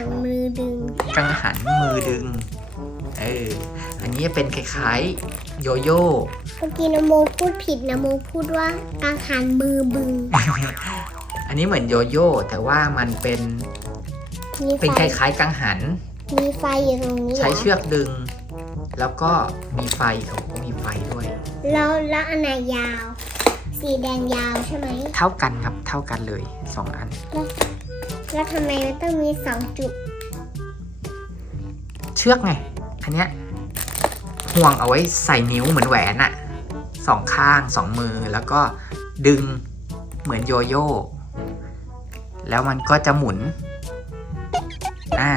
หันมือดึง กังหันมือดึง เออ อันนี้เป็นคล้ายๆ โยโย่ เมื่อกี้นโมพูดผิดนโมพูดว่ากังหันมือบึง อันนี้เหมือนโยโย่แต่ว่ามันเป็นมีไฟเป็นคล้ายๆกังหัน มีไฟอยู่ตรงนี้หรใช้เชือกดึง แล้วก็มีไฟเขาบอกว่ามีไฟด้วย แล้วแล้วอันไหนยาว สีแดงยาวใช่ไหม เท่ากันครับเท่ากันเลยสองอัน แล้ว ทำไมมันต้องมีสองจุด เชือกไง อันเนี้ยห่วงเอาไว้ใส่นิ้วเหมือนแหวนอะสองข้างสองมือแล้วก็ดึงเหมือนโยโย่แล้วมันก็จะหมุนอ่า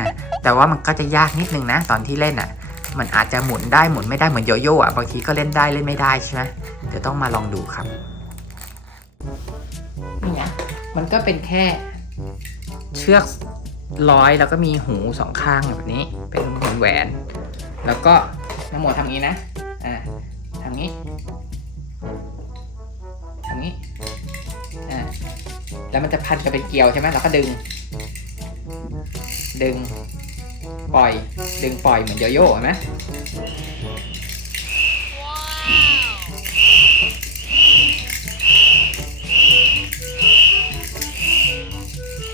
แต่ว่ามันก็จะยากนิดนึงนะ ตอนที่เล่นอะมันอาจจะหมุนได้หมุนไม่ได้เหมือนโยโย่อะบางทีก็เล่นได้เล่นไม่ได้ใช่ไหมเดี๋ยวต้องมาลองดูครับนี่ไงมันก็เป็นแค่ เชือกร้อยแล้วก็มีหูสองข้างแบบนี้ เป็นเหมือนแหวน แล้วก็น้ำหมดทำงี้นะอ่าทำงี้ทำงี้อ่าแล้วมันจะพันกันเป็นเกลียวใช่ไหมเราก็ดึง ดึง ปล่อย ดึงปล่อยเหมือนโยโย่เห็นไหม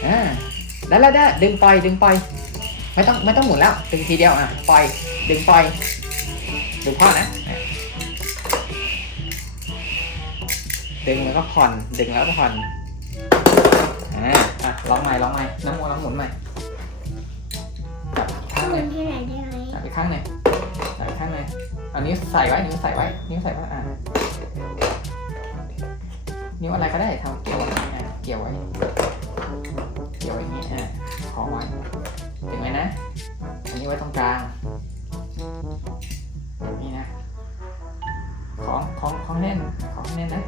อ่าได้แล้วได้ดึงปล่อยดึงปล่อย ไม่ต้องไม่ต้องหมุนแล้ว ดึงทีเดียวอะปล่อย ดึงปล่อยดึงพ่อนะอะดึงแล้วก็ผ่อน ดึงแล้วก็ผ่อนอ่าอะลองใหม่ลองใหม่น้ำมูลองหมุนใหม่จับข้างหมันึ่นงให้ไหนได้ไหมจับอีกข้างหนึ่งจับอีกข้างหนึ่งเอานิ้วใส่ไว้นิ้วใส่ไว้นิ้วใส่ไว้อะนิ้วอะไรก็ได้ทำเกี่ยวไว้อะเกี่ยวไว้เกี่ ยวไว้อย่างนี้อะคล้องไว้ถึงไหมนะ อันนี้ไว้ตรงกลางนี่นะ ของของของแน่นของแน่นนะ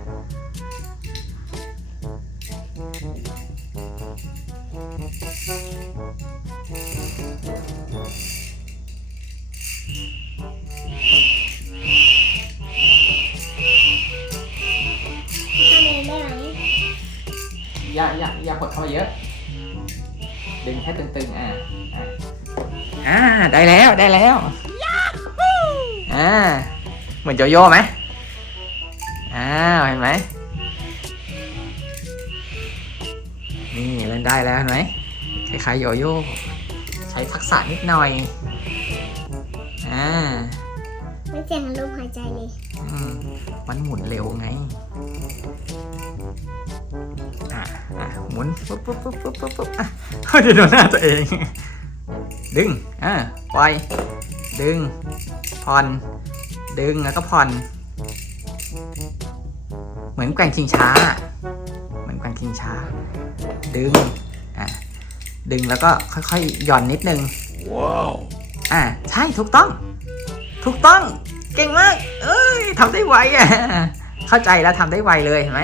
ทำเองได้ไหมอย่าอย่าอย่ากดเข้ามาเยอะ ดึงแค่ตึงๆอะอะอ่าได้แล้วได้แล้วอ่าเหมือนโยโย่ไหมอ้าวเห็นไหมนี่เล่นได้แล้วเห็นไหมคล้ายๆโยโย่ใช้ทักษะนิดหน่อยอ่า ไม่เสียงลมหายใจเลยอืมมันหมุนเร็วไง อะอะหมุนปุ๊บปุ๊บปุ๊บปุ๊บปุ๊บปุ๊บอะเดี๋ยวโดนหน้าตัวเอง ดึง อะปล่อย ดึง ผ่อน ดึงแล้วก็ผ่อน เหมือนแกว่งชิงช้า เหมือนแกว่งชิงช้า ดึง อะ ดึงแล้วก็ค่อยๆ หย่อนนิดนึง ว้าว อ่าใช่ ถูกต้อง ถูกต้องเก่งมาก เอ้ยทำได้ไวอะ เข้าใจแล้วทำได้ไวเลยเห็นไหม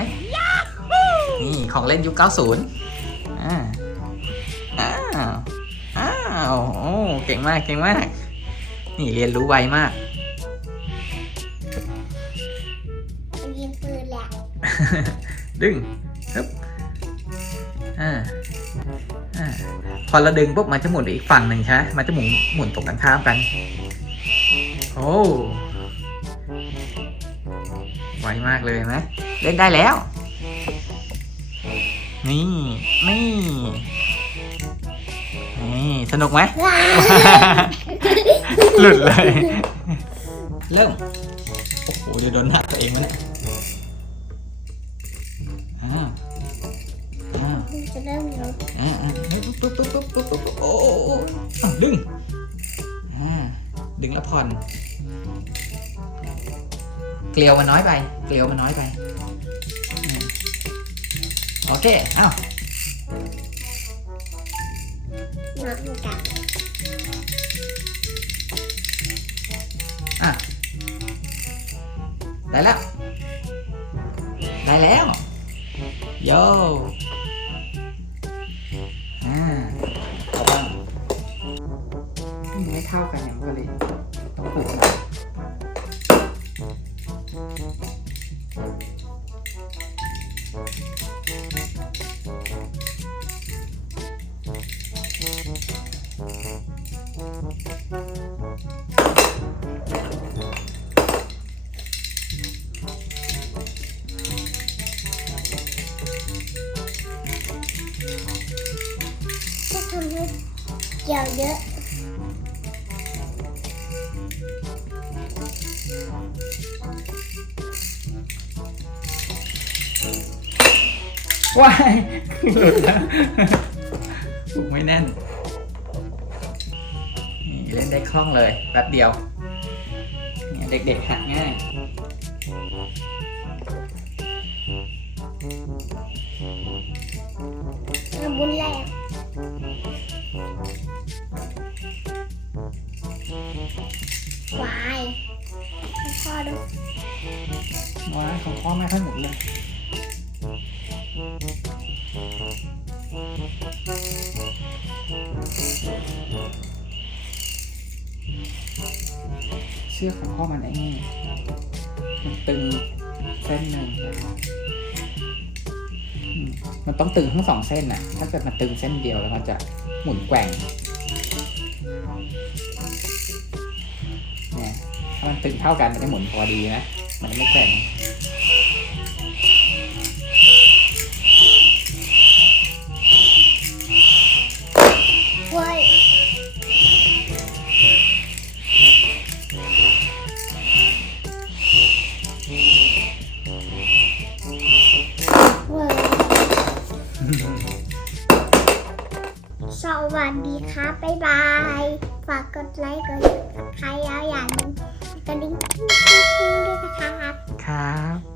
นี่ของเล่นยุค 90อ่าอ้าวอ้าวโอ้เก่งมากเก่งมาก นี่เรียนรู้ไวมากมันยิงปืนแหละดึงฮึบอ่าอ่าพอเราดึงปุ๊บมันจะหมุนไปอีกฝั่งหนึ่งใช่ไหมมันจะหมุนหมุนตรงกันข้ามกัน โอ้ไวมากเลยเห็นไหมเล่นได้แล้ว นี่ นี่ นี่ สนุกไหมว้าวหลุดเลย เริ่ม โอ้โห เดี๋ยวโดนหน้าตัวเองมั้เนี่ยอ้าวอ้าวจะเริ่มลดอ่าอ่าปุ๊บปุ๊บปุ๊บปุ๊บปุ๊บปุ๊บโอ้โอ้โอ้อะดึง อ่า ดึงแล้วผ่อนเกลียวมันน้อยไป เกลียวมันน้อยไปอืมโอเค เอ้านอนกับอะ ได้แล้ว ได้แล้วโยอ่าเอาบ้างไม่เท่ากันอย่างก็เลยต้องปลูกหน่อยเกี่ย geldi. ว้ายหลุดแล้วผูกไม่แน่น นี่เล่นได้คล่องเลยแป๊บเดียวเนี่ยเด็กๆหัดง่ายน้ำบุญแรงวายพ่อดู ว้ายของพ่อไม่ค่อยหมุนเลย ชือกของพ่อมันเองมันตึงเส้นหนึ่งมันต้องตึงทั้งสองเส้นน่ะถ้าเกิดมันตึงเส้นเดียวแล้วมันจะหมุนแกว่งเนี่ยถ้ามันตึงเท่ากันมันจะหมุนพอดีนะ มันไม่แกว่ง สวัสดีครับบ๊ายบาย ฝากกดไลค์กดซับสไครต์แล้วอย่าลืมกระดิ่งกิ้งกิ้งกิ้งด้วยนะครับครับ